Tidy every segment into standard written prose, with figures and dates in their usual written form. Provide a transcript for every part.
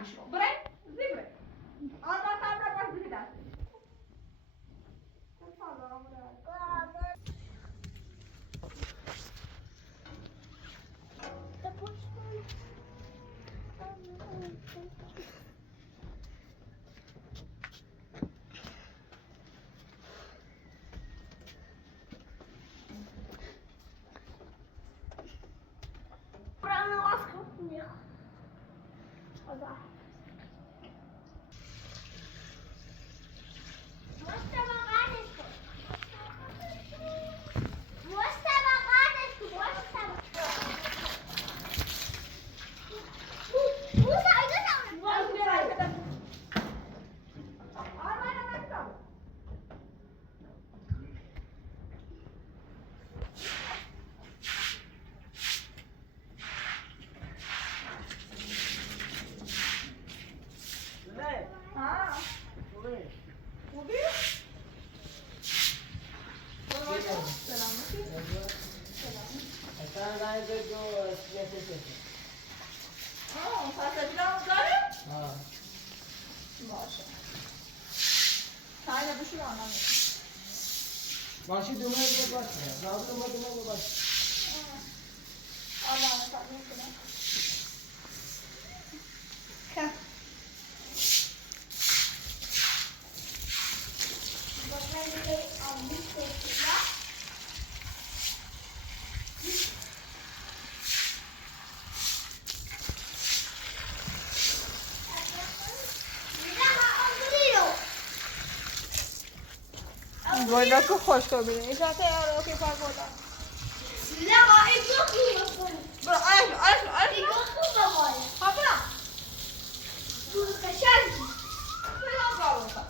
بشو برای زیبره آن ما تام را باز دیده ماشی دومه رو باشه راه دومه رو باشه Allah Allah ne kadar. Guarda che خوشگل بینه این جاته رو که پاک بودم لا ایگو خوبه برو آیش ایگو خوبه باید خب برو کشن برو کارو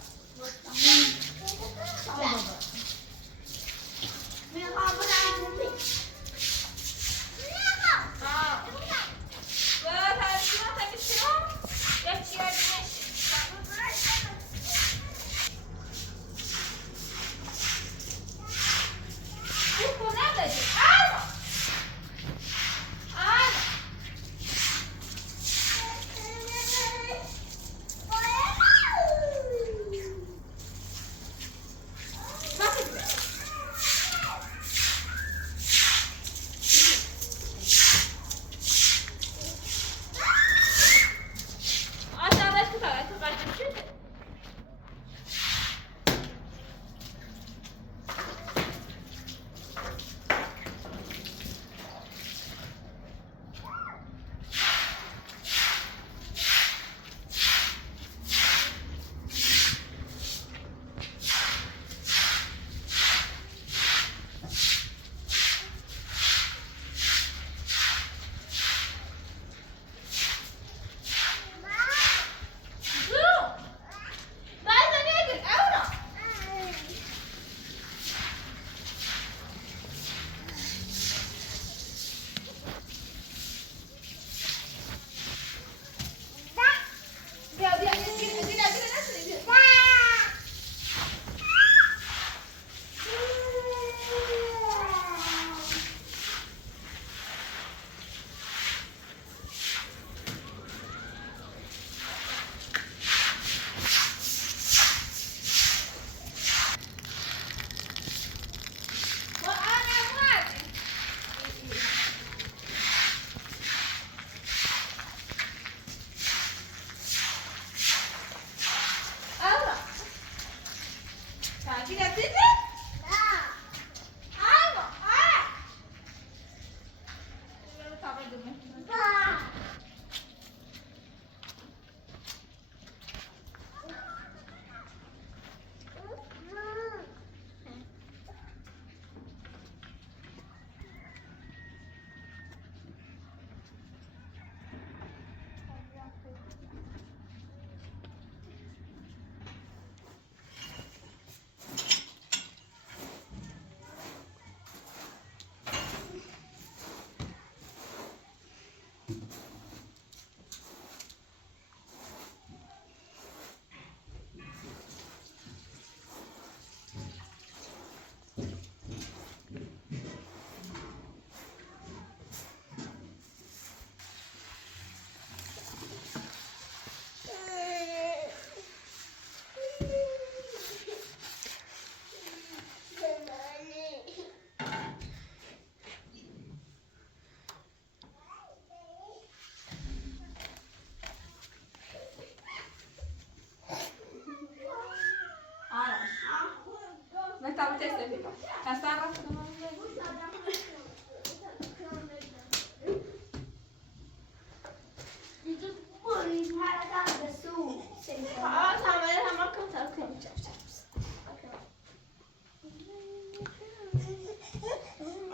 پاچه سفید پس سر رفت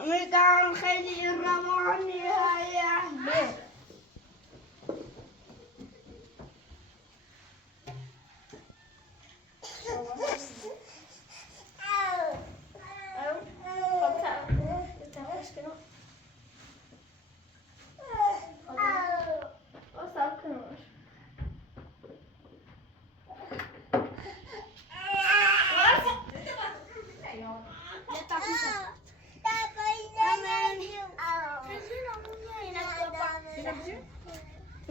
میگم خیلی روانی هایم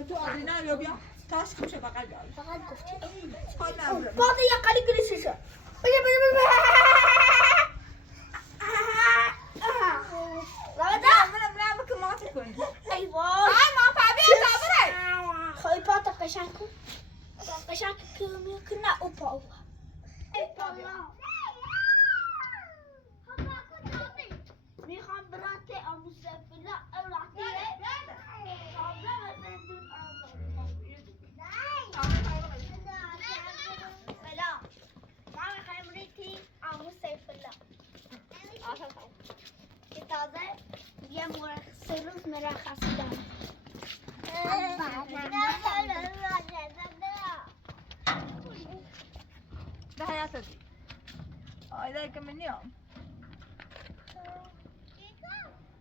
تو آدینا رو بیا تاش کمشه بقل بیار فقط گفتی حال نداره بعد یه قلی گلیسیشه منم که ماته کنی ای وای ما فبیه تابره خواهی پاتا قشنگ کن قشنگ که نه اوپا اوپا میخوام برات آموزه فلا اولاقیه فلا ما میخوایم ریتی آموزه فلا که تازه یه سه روز مرخصی دارم ده حياتي هاي كم من يوم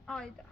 هاي ده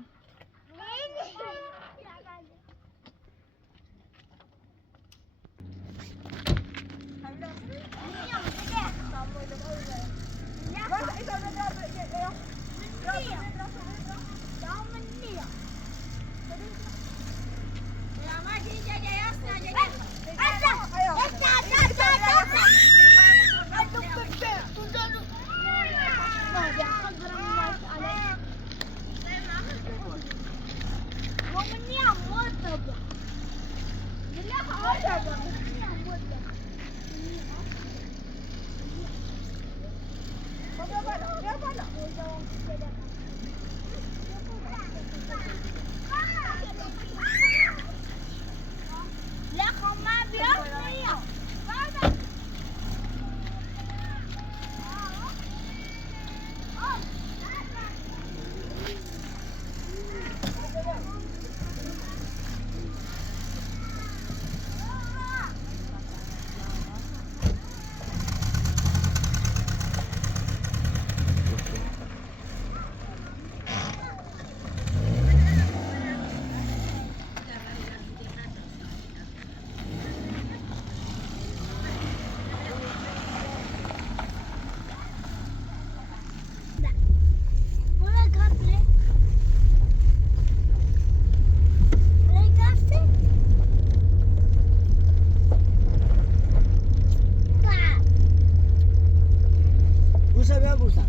بوسه بیا بوسه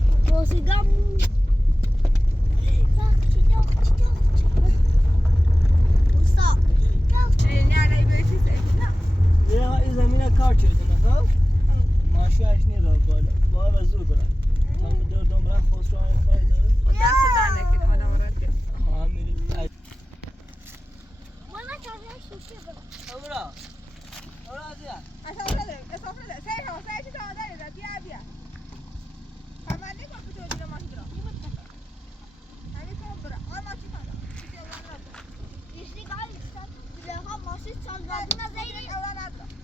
یه این زمینه کار کردیم خب ماشی اش نیرا بالا بالا زور برا هم دو دنبال خسرو های خواهی داره دست دانه که آنا ورد کرد ها میری برا برا ازیا اصافه سعی ها سعی چی داره ده بیا بیا همه نگاه تو دیگه ماشین برا همین کار برا آن ماشین برا چیزی اولان ندارم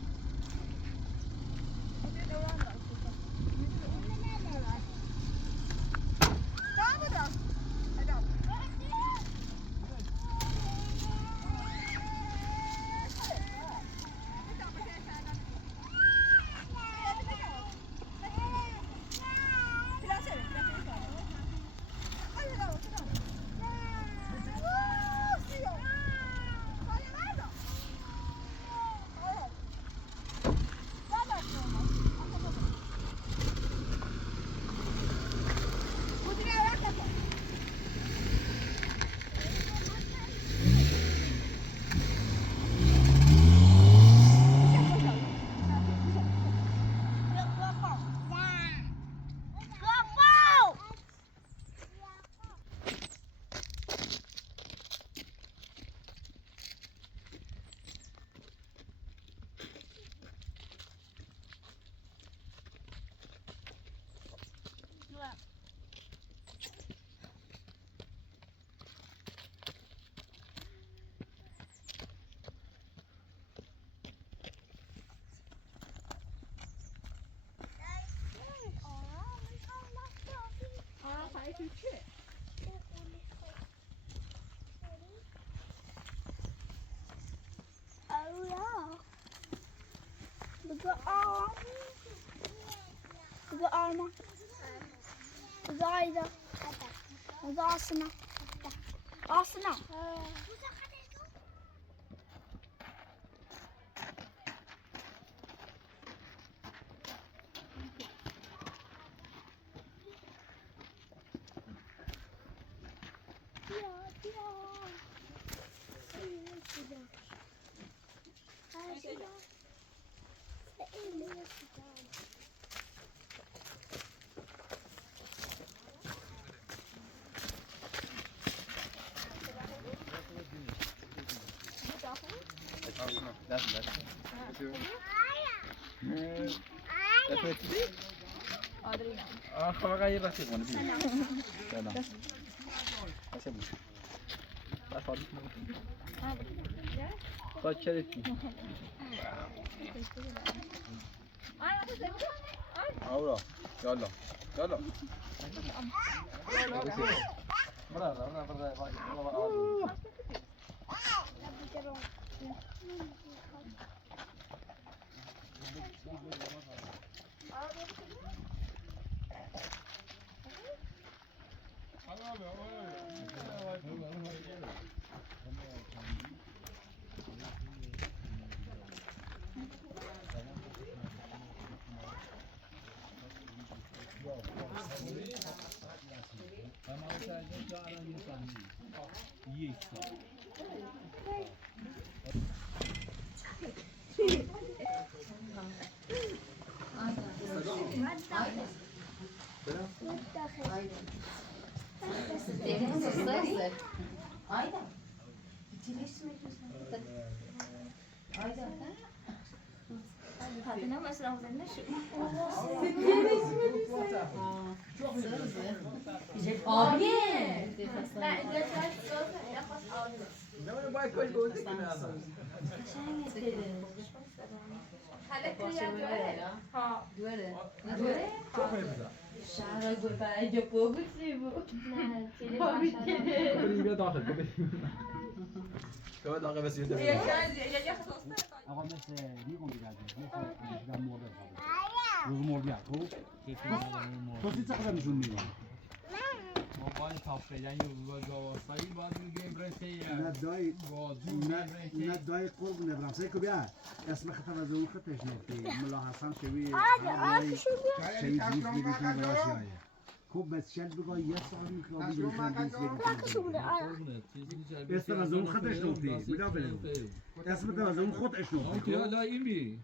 تو چه؟ بگو آرما بگو آیدا بگو آسنا آسنا خب غیر رفیق کنه سلام خواهد چرکی آورا یالا یالا Kadına mesela üzerinde şu. Abi. Ben geçen شهر گفتن جو بودی بود. بیا داخل بیا داخل بس یه آقا مثل میگم دیگه مثل مرده روز مرده خوب تو چی چقدر نشون میدی با این تافریدن یه گاواسایی باید میگیم برسه نه دای قرب نبرم سه کو بیا اسم خطر از اون خطش نکتی ملا حسن شوی شوی دیز میگیتون براشیایه خوب بس شد بگو یه سال میخوام بگیرم دیز اسم از اون خطش نکتی میدم بریم اسم از اون خطش نکتی لا این بی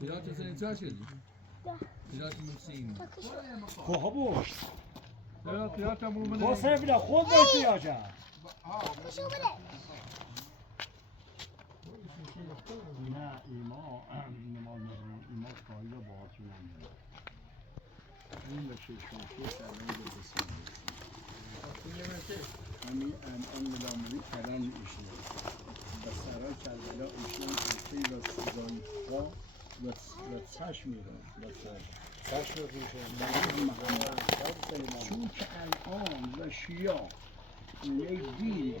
یا تو سنی چه شدی؟ یا تو مسیم خوابو یا تو مومن واسه بلا خود باشی آجا نه ایما نماز مدرن ایما کاری رو باید چونم این بشه شوشی سرمون رو بسیم همین الان مدامری کردن ایشون و سرای کربلا ایشون ایشون و سیزان ها و چشم میرون و چشم چون که الان و شیعه دین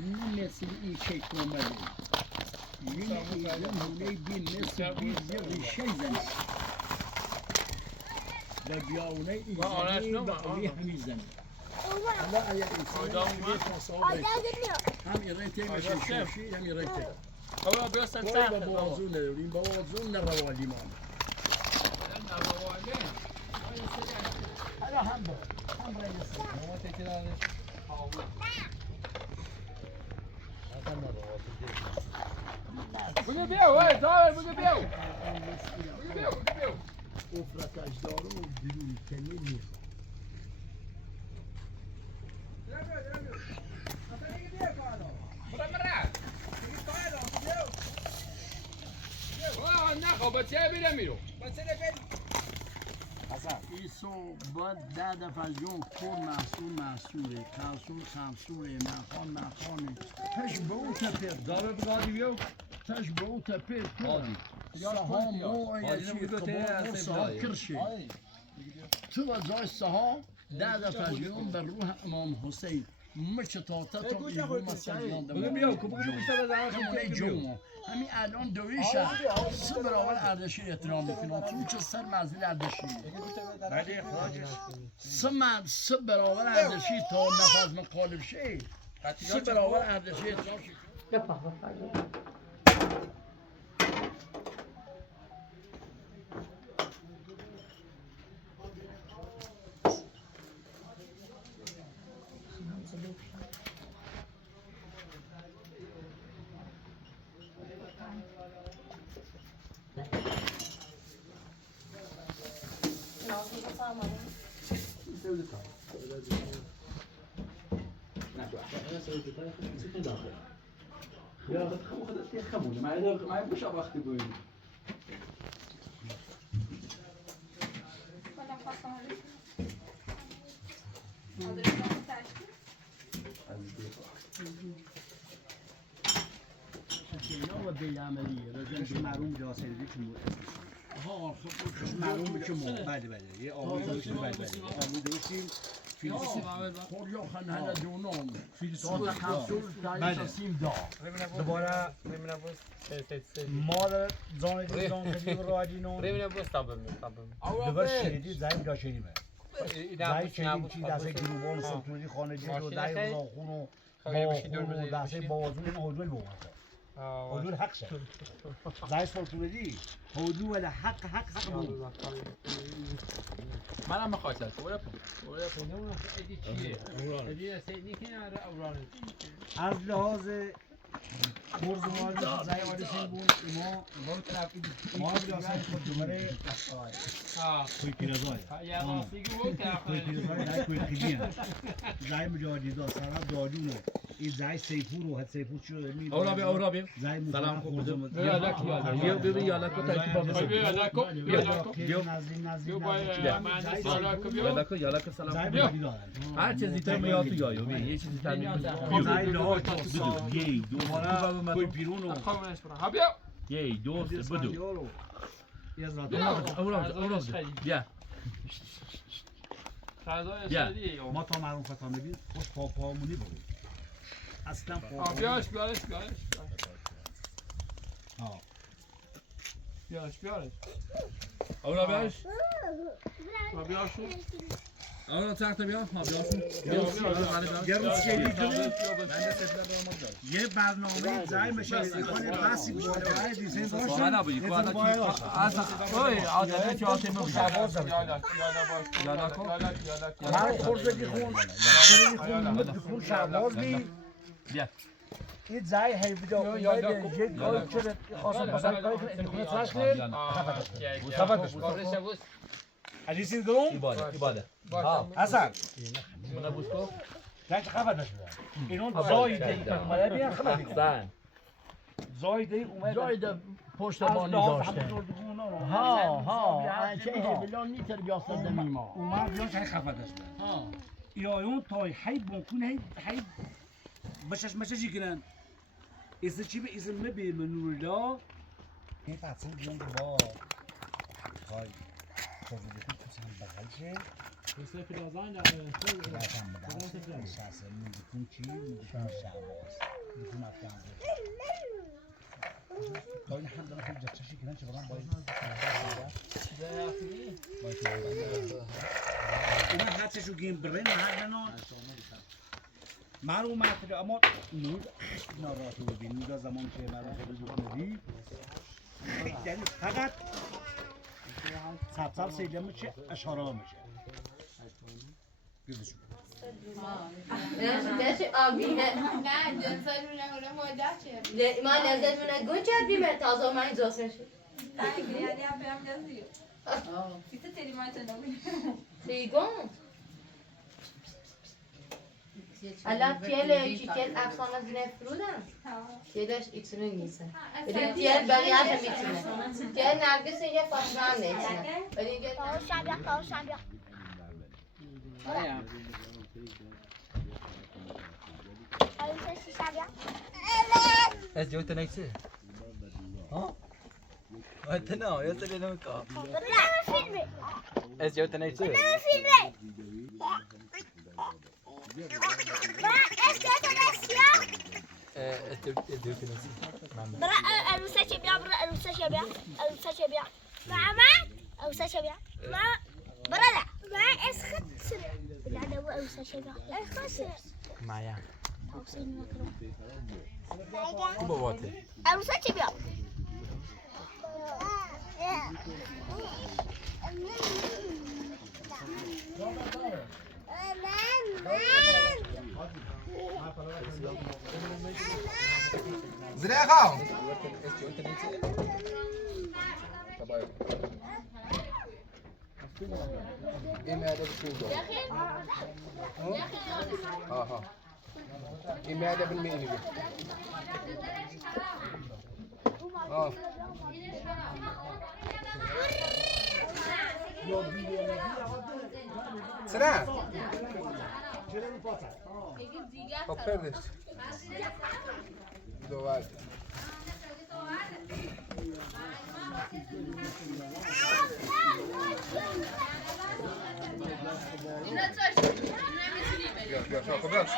نه مثل این شکل آمده یه دین مثل بیزی ریشه زنه و بیاونه ایزنه و آوی همی زنه حالا اگر انسان یه فاسابه هم ایرته میشه شوشی هم ایرته حالا بیاستن کاری با بازون نداریم با بازون نروادی ما حالا هم با هم رئیس بگو بیاو دار بگو بیاو افرتش دارم و بدون کنی میخوام نخوا با چه بیرم میرو ایسو باید 10 دفعه از جون کور محصوله خمسوره نخانه تش به اون تپه داره بگادی بیاو تش به اون تپه هادی سهام مو هادی ایشی نمیگه قبار ته سهام سبلای کرشه تو و جای سها 10 دفعه جیون بر روح امام حسین مچ تاتا تا بیرون مسجد بگو بیا که بگو بیشتر از همونه جمعه همین الان دویشه 3 برابر اردشیر احترام میکنم چون چه سر منزل اردشیر بله خواهش 3 برابر اردشیر تا نفذ مقالب شه 3 برابر اردشیر احترام شه اسمش معروم جاسریدی که مو اسمش معروم بشه مو بله یه آبی داشتیم آبی داشتیم خوریا خنهل جونان تا تخصول تایش سیم دا دوباره ما زان کدی رو آدینون دوباره شیدی زایم داشتیم زای شیدی چی دسته گروبان سنتوری خانگی رو دای روزاخون و با دسته بازون این حضور بود حضور حق شد زای سنتوری حضور ولی حق بود منم میخواستم ادی چیه؟ ادی سیدی که نره اورانه از لحاظ مرزوان زای آدیسین بود ما بیاسن خود دومره کوی پیرزای کوی پیرزای دای کوی خیلی زای مجاهدی دا سراب دادونه این زای سیفور و حد سیفور چی رو میده اورا بیا سلام خوردم بیا بیا یالا کو تا کی بابا بیا یالا کو سلام هر چیزی تو میاد تو یایو یه چیزی تا زای لحاظ یه دوباره کوی پیرونو بیا یه دوست بدو اورا بیا ما تا معروف فتانه خود پامونی بود اصلا بیارش اورا بیارش اورا تحت بیا یه برنامه زای مشاهده کنه بسی بالا دیزاین داشته اوی عادت چه آتمه من خوردگی خون خون شعباز بی این زای حیفده اومده یک کاری چرا آسان بسر کاری کنه این خونه تراش کنه عزیزین گرون ایباده حسن منو بوسکو نه چه خبر نشده اینون زایده اومده بیان خبر دیگه زایده اومده پشت بانی داشته ها چه بلان نیتر بیاسته دمیما اومد بیان چه خبر داشته ایایون تای حیب بکنه حیب مششی کنن اسم چی به اسم نبیر من نور الله این فتسون بیان که با خواهی خودی تو سهم بغل شه بسه فرازان رفتم بدن شخصه من بکن چی؟ من بکن شعباز بکن افغان تا این هم دارم خیلی جچشی کنن چه بگم باید اینا حدسشو گیم برین و هر نان معلوم کرده اما نور ناراحتی ببین نور زمان که معلوم کرده بکنی یعنی فقط سبسال سیده میشه اشاره میشه بیدشون نشی آبیه نه جنسای رو نمونه مادر چه؟ ما نزد منه گوچه بیمه تازه من جاس نشد یعنی هم برم جزیو بیسته تری مایتون نمونه سیگون الان تیل چیکل افسانه زنه فرودن تیلش ایتونه نیسته ولی تیل بقیه هم میتونه تیل نرگس یه فاصله هم نیتونه ولی اینکه خواهشم بیا از جوت نیسته انت نه يا سيدي انا مكا برنامج فيلمي ايش جوت انا يصير برنامج فيلمي برا المستشفى بيا برا المستشفى بيا المستشفى بيا ماما المستشفى بيا ما برا لا ما اسخت سر لا ده هو المستشفى بيا اسخت معايا او سين مكرو باباتي المستشفى بيا زليخة إيه هذا بالكوزو؟ ها إيه هذا بالمئة سلام فكرت دوات يا شو خبرت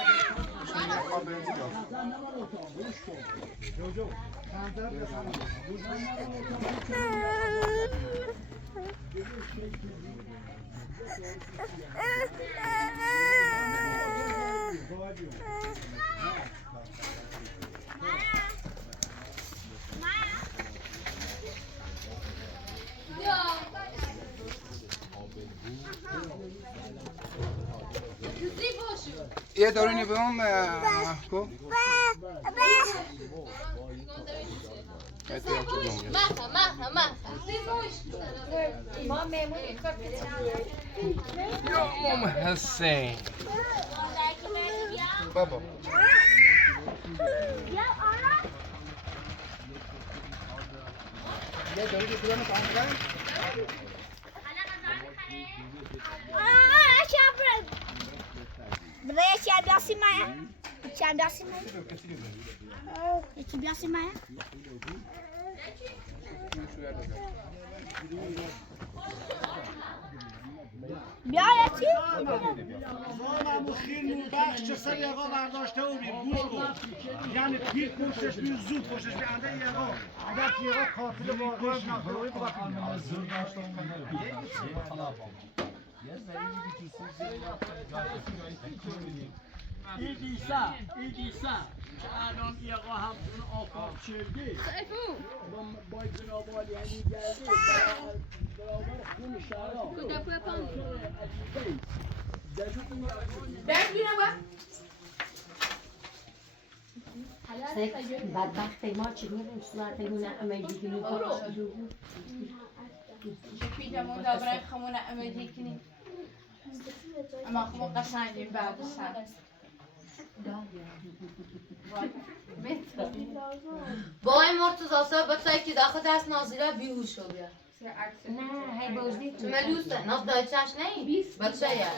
یه دورینی بهم کو يوم حسين بابا يا دوري كده ما تعمل Beraya si ada si Maya. Si ada si Maya. Si ada si Maya. بیا یا چی؟ زمان مخین بخش سر یقا برداشته و گوش کن یعنی پیر پشتش می زود پشتش می انده یقا اگر که یقا قاتل واقعش نخواهی بخواهی زود داشته ایدیسا که الان یقا هم اون آفاق شرگی با جناب علی گردی برابر خون شهرها بدبخت ما چی میریم صورت اون امیدی کنی پیدا مونده برای خمون امیدی کنی اما خمون قشنگیم بعد سر وای مرتضی صاحب بچه‌ای که داخل دست نازیره بیهوش شو بیا نه هی بازی تو ملوسه ناز دایچهش نی بچه یا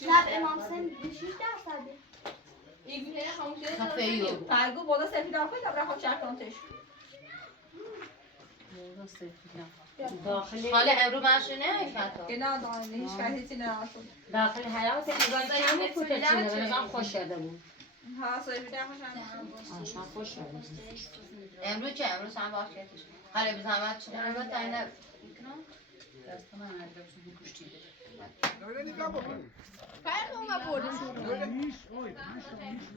شب امام حسین 6%. این همون که خفیو ترگو بالا سفید آفه تا برای خود شرطانتش حالا امرو منشو نمیفتا اینا دانه هیچ کسی نراشون داخل حیات نگاه کمی پوتچینه به نظام خوش شده بود ها سفید خوشم آشان خوش شده امرو چه؟ امرو سن باقیتش حالا بزحمت چه؟ امرو با تاینه دورینی کام بکن فرق اون بردشون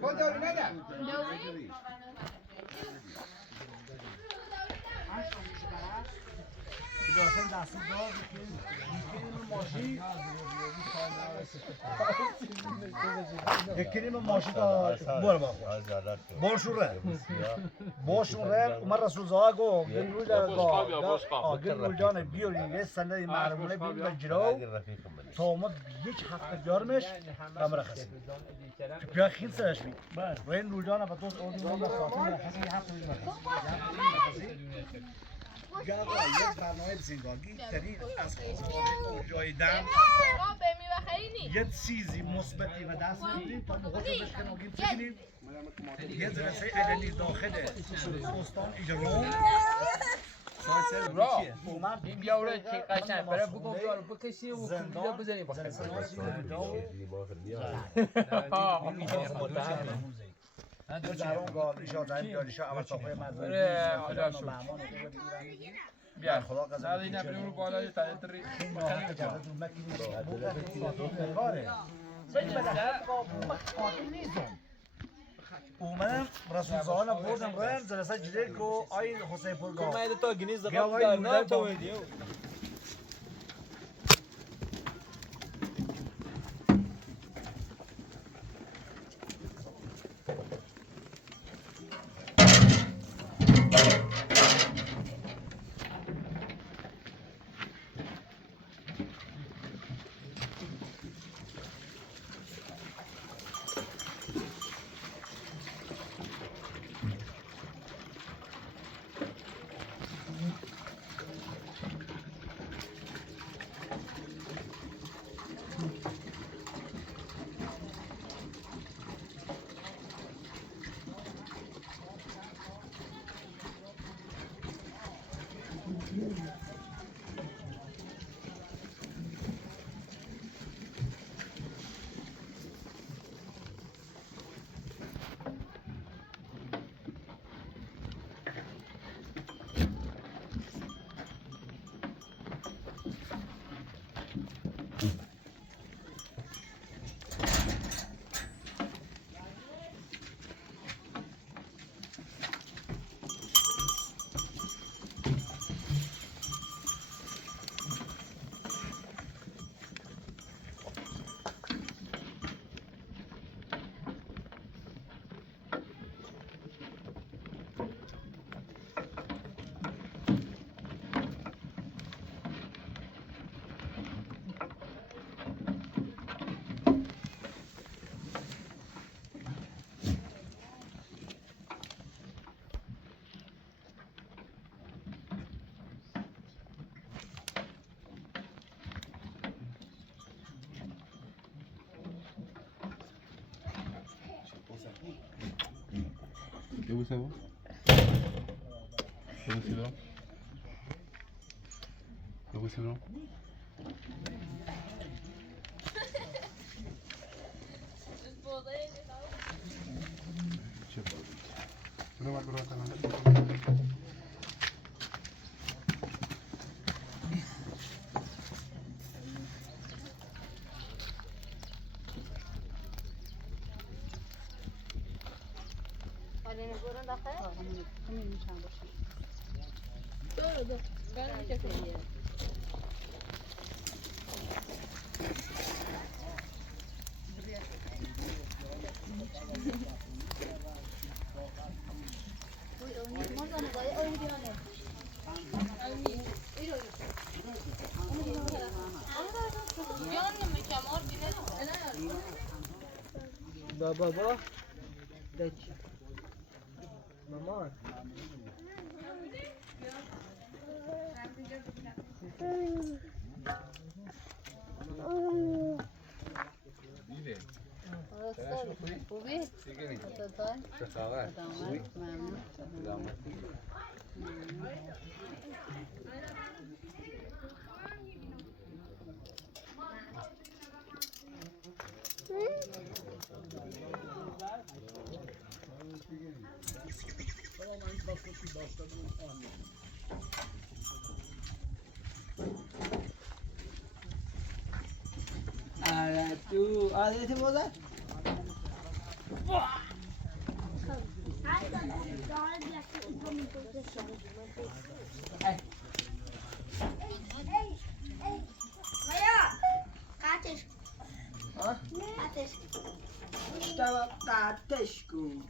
با دورینی نده بیاسن دستی دار ماشین یکی ماشین بار با باشوره باشوره عمر رسول زاده گو گل گو گل جان بیاری یه سنده معلومه بیم به جلو تا اومد یک هفته جارمش امر خسی که پیا خیل سرش بید و این روجان با دوست اون خاطر خسی هفته گاوا یک برنامه بزنگاگی ترین از خانواده جای دم یه چیزی مثبتی و دست می‌گیریم تا موقع بشکنیم چه کنیم یه جلسه علنی داخل استان اجرام را این بیاوره که قشنگ برای بگم بیار بکشی و کلیدا بزنی با دو جرون گالیشا داریم گالیشا اول صافه مردم بیا خدا قضا این نبریم بالای تایتری اومدم رسول زاهان بردم رویم جلسه جدید کو آی حسین پرگاه من تا گنیز زبان دار نه تو ویدیو ببوسه با ببوسه برام ببوسه برام چه بازی چرا باید برای تنها بابا دچ مامان میره خوبی؟ چه خبر؟ خوبی؟ سلامتی آره تو آره تو بازه اشتباه قطعش کن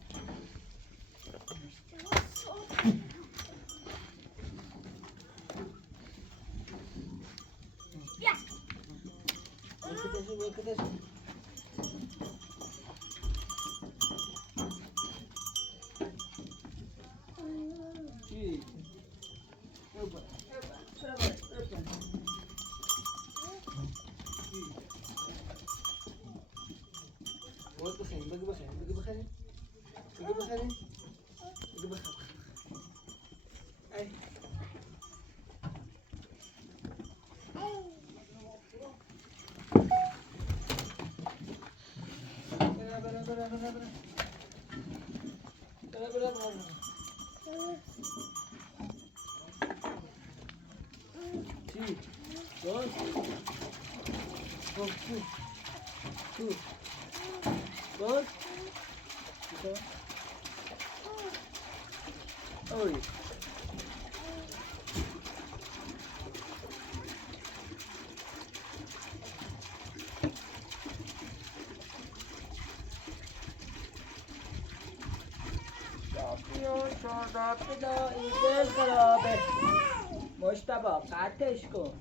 چی؟ چی؟ باز؟ تو باز؟ اوی شاداب بدایی دل خرابه مشتبا قطعش کن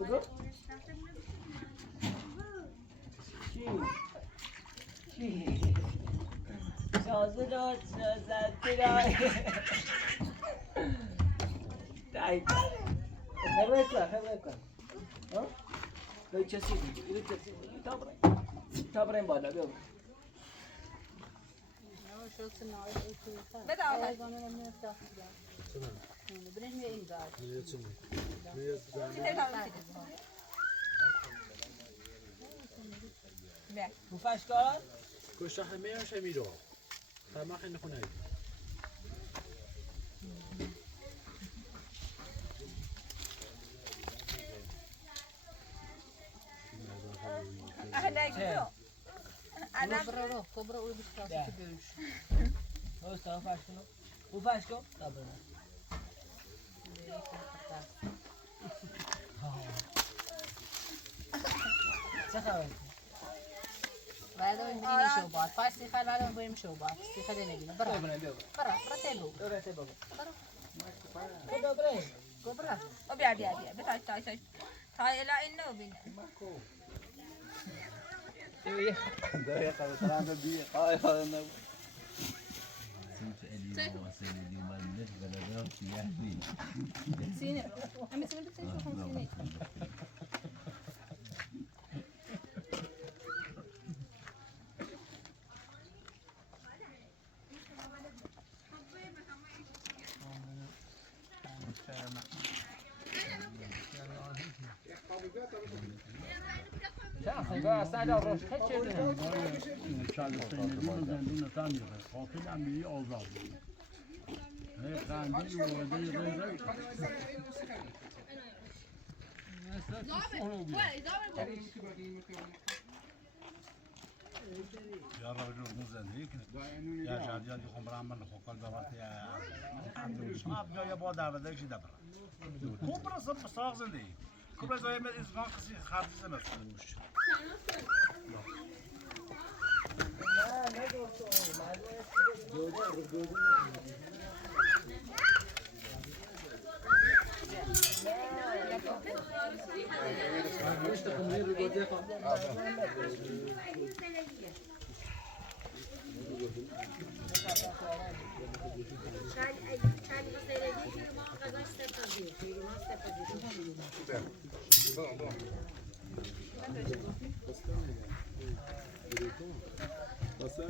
بگو چی؟ سازه داد سازد بدایی دایی خبره کن دایی چسی تا بریم بالا بیا بده آقای توفش کار؟ کشته همه هاش میرو تمام خیلی خونه اهلا Kobra uyu biskası dövüş. Dost توفش کن توفش کن تا بریم چه خبر؟ بعد اون بریم شوبات. فاست خال بعد اون بریم شوبات. سیخه نگیره. برا. برا تلو. خدا بریم. Kobra. بیا بتاع تا الى انه بينا ده يا اخي ترى دي هذا انا سيني عم تسوي لك شو خمسيني يا رجل مزن هيك يا جاد يخم برامن خوكل دبرت يا ما بقى يا بود على ذاك شي دبر كبر صب صاغ زندي كبر زي ما اسمع قصي خارج زمان مش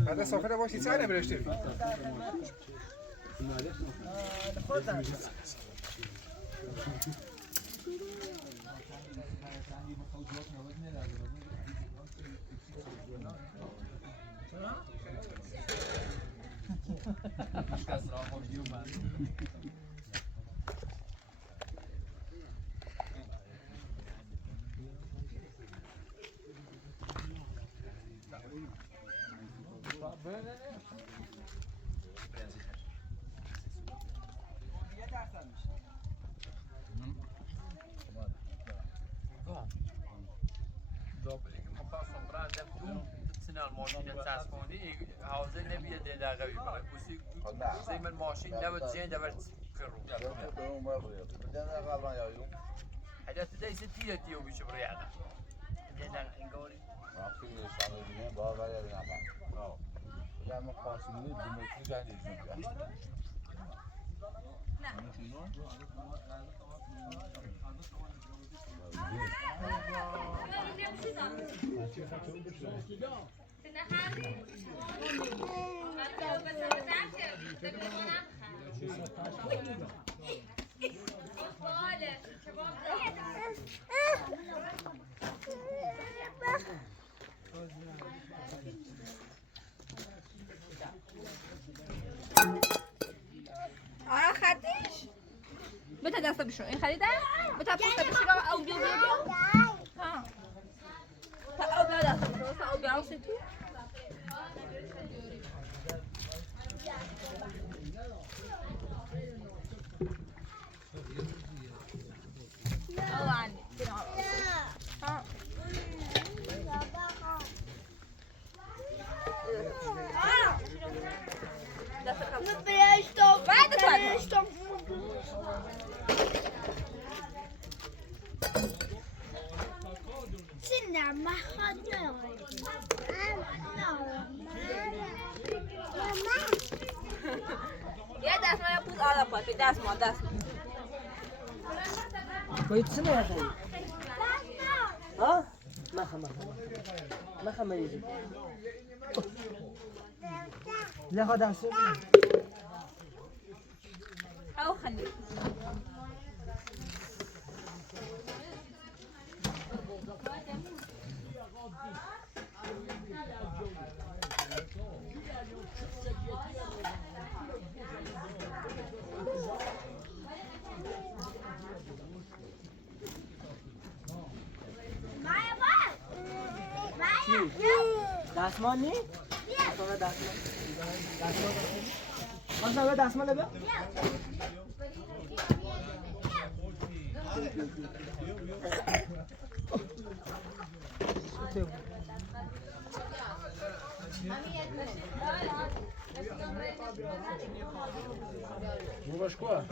هذا سوف نبغى ساعة برشتري. زي ما الماشين لابد زين دبرت كرو. حاجات تدي ستية تيو بيشوف رياضة. جينا نقولي. ما في شغلة جنيه بابا يا بنابا. لا ما قاسمني بمثل جاني زين. بتا دست بشو این خریدم بتا پوست بشو او بیا ها تا او بیا دست بشو تا او بیا تو یه دست ما پوز آلا پاشه دست ما باید چه نخوایی؟ ها؟ مخم مریضی لها دست او خلي دستمان نی؟ دستمان دستمان دستمان لبه؟ باباش کوه؟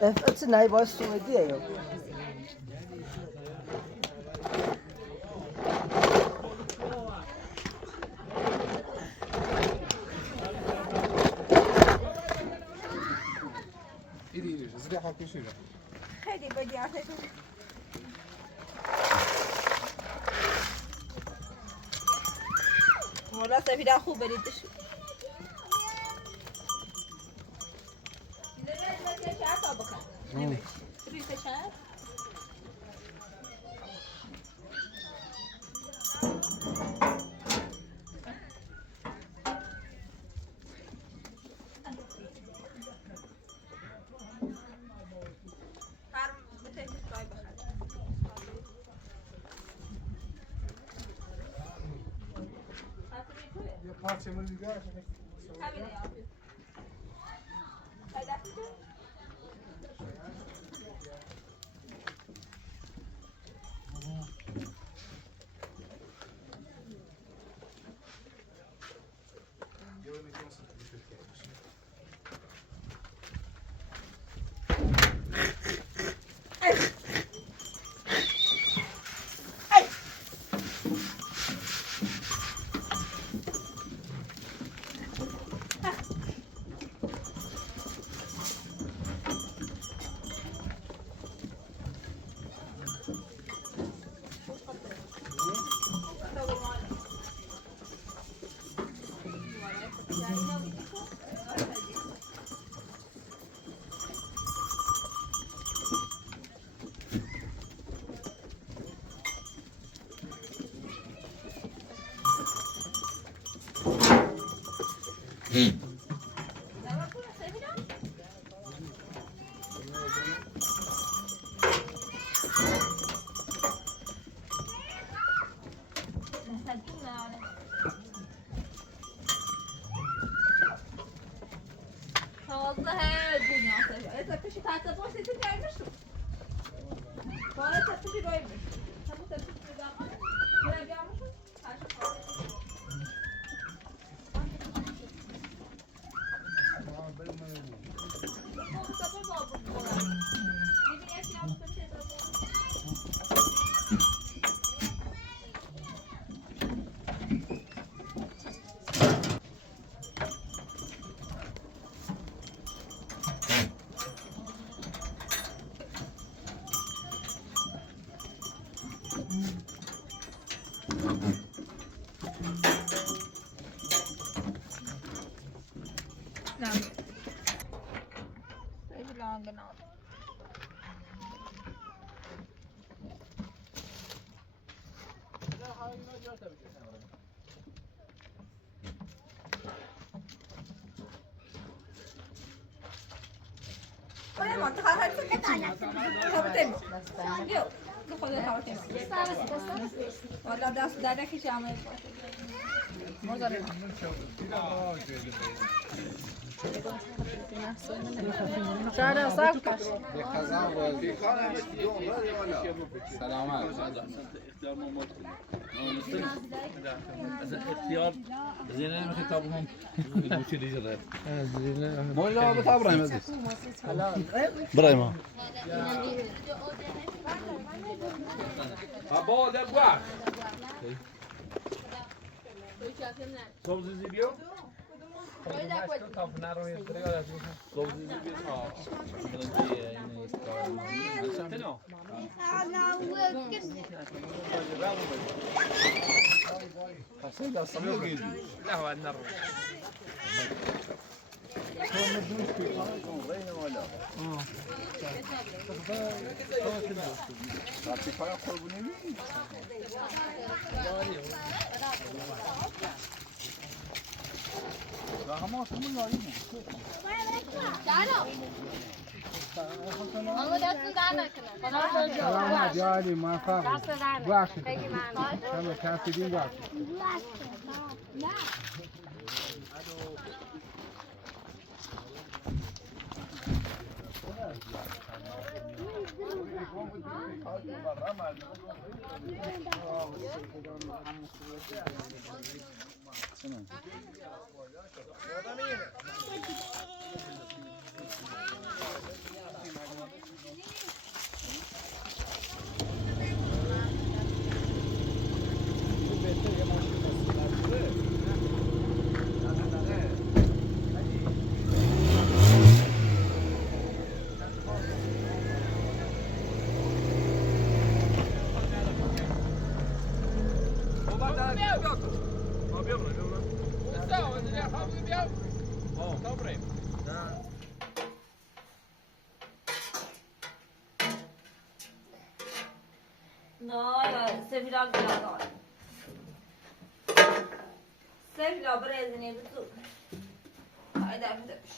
F nej, vad står det ju? إيدي زريحة كل شيء. خدي بدي أعطيك. والله سفيدة أخو بريد شو. نام ولا ما تخافش تكتب يو خذ خاطر ولا داس دادك شامل مزرعه شارع صافكه سلامت اختيار زين ما خطابهم وش اللي جرى مو لا بتابراهيم عزيز برايما بابا ده بقى صوب زيبيو صوب زيبيو لا هو النار سلام جالي ما فاهم واحد كم كاسدين واحد سفلا بلا سفلا برزني بتو هذا بدش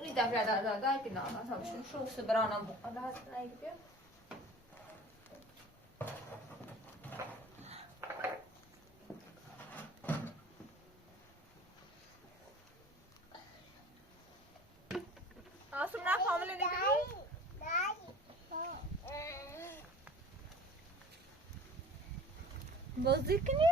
ريتا دا كنا انا شو سبرانا هذا هاي كده سمنا فامل नहीं बस कितने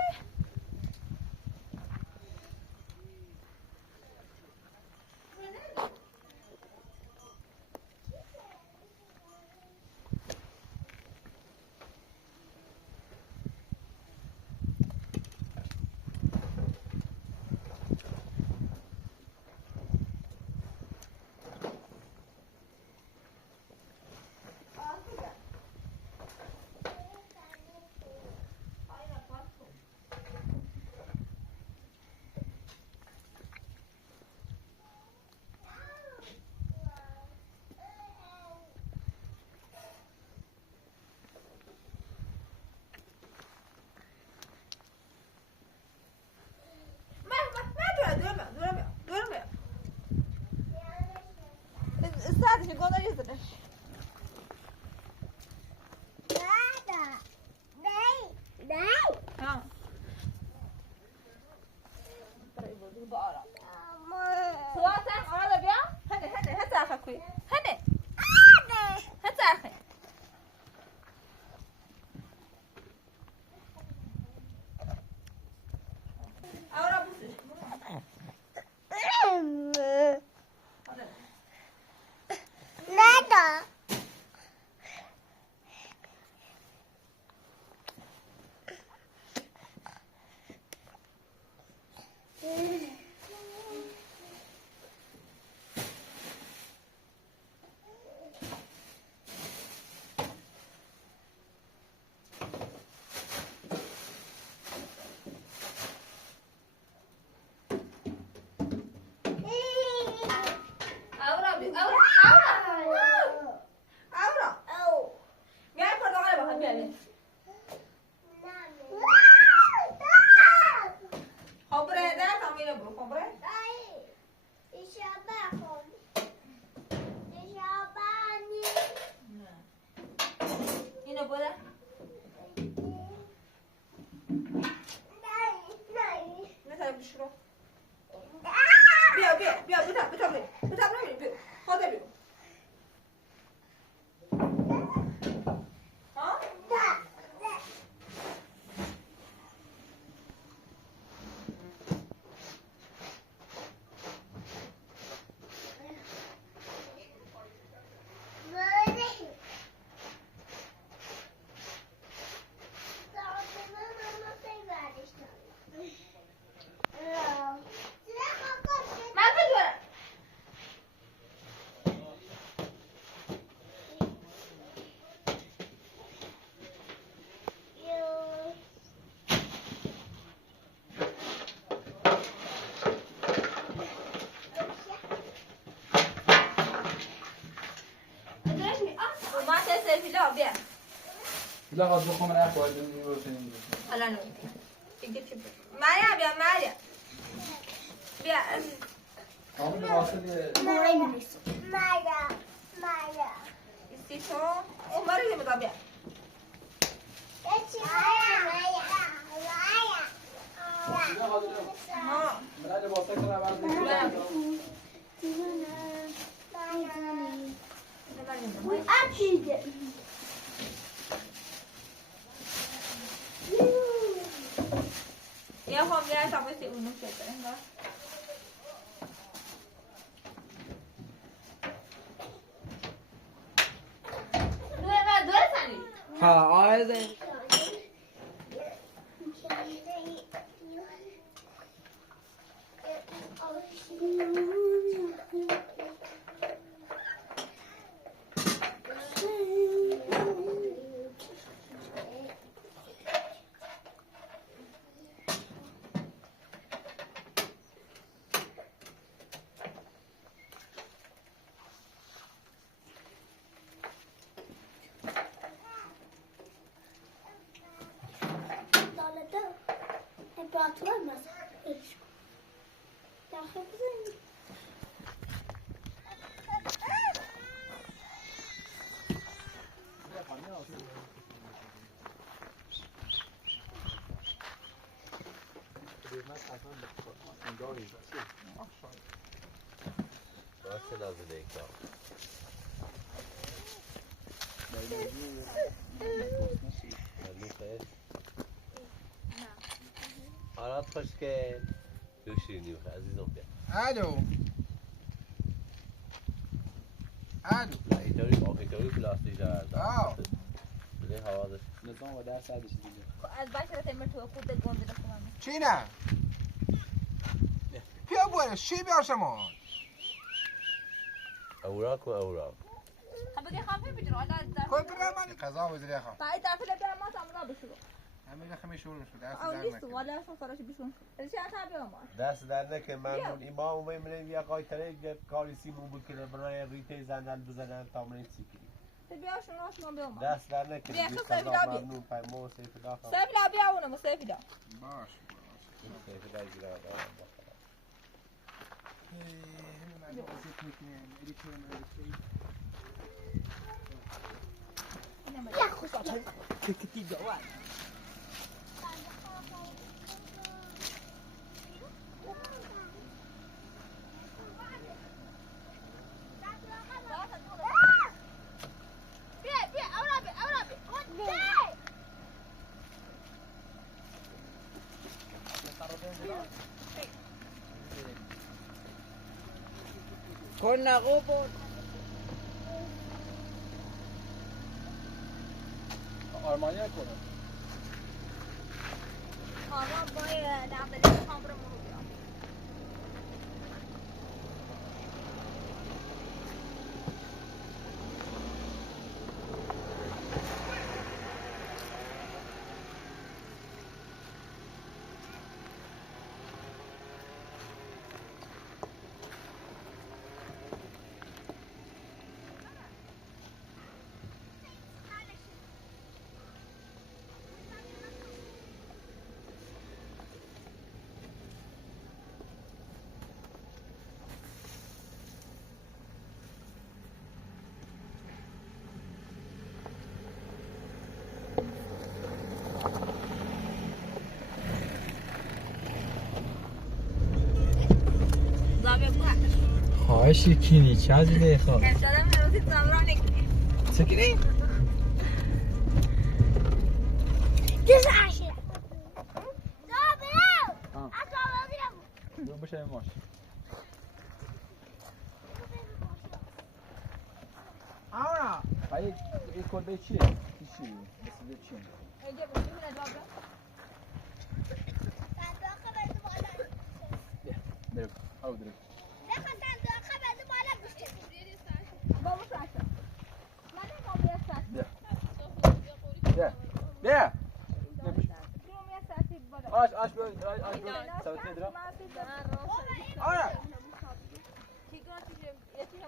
لا خلاص بخوام انا اخوات بني الان مريم بیا مريم بیا عامل واصل Maya. استيشو عمر اللي مطابع ها من واصل كده بعد أكيد. يا هم يا تابع سي أونو شيء هنا ها عايزة Temperatura mas داخل بزنی حالات خوش که دو شیرینی بخیر عزیزم بیا الو الو اینطوری پلاستیک دارد بده حوادث نظام و در سعدش دیگه از باشه تمر تو خود گنده بخوام چی نه بیا باید چی بیار شما اوراق و اوراق خب خافه بجرو حالا کل برنامه قضا وزیر خان بعد طرف بیا ما تمام بشو همین خمی شروع شد دست او در نیست نکن والا شو فراش بشون چه تا ما دست در نکه ممنون ایمام میمونیم یا قایتره کاری سیمون بکنه برای ریته زندن بزنن تا من سیکی بیا شما بیا ما دست در نکه بیا بیست خب سیف هزار لابی. ممنون پیمو سیف داخل سیف لا بیا اونم سیف لا باش سیف دا گیره یا خوش تكتي جوال بیا اورابي كنا غوبون آرمانیا کنه حالا باید نعمل خمر مرو بیا خواهشی کینی چه از ایده خواه امشالم هنوزی زمرانی چه کنی؟ جزء عشرة زابلو برو بشه ماش آورا باید این کلبه چیه؟ چی؟ مثل چیه؟ اینجا بسیم ندواب درب او درب بابا فراشا من بابا فراشا ده شروع یه ساعتی بالا آش سوت ندرم آره چیکار چیه یه چیه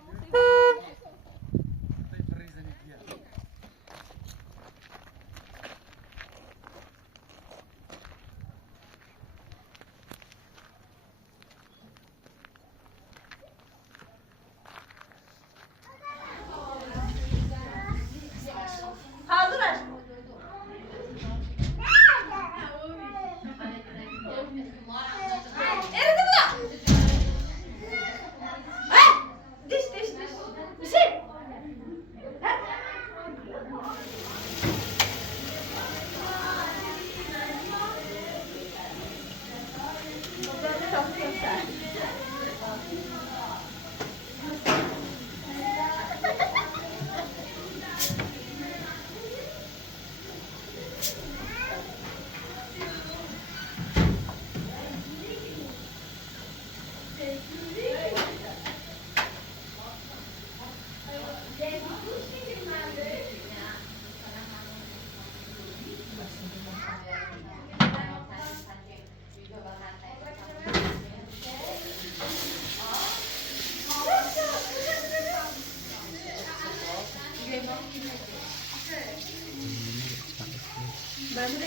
Ben de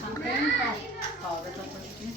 çantayı mı kahve kapatayım?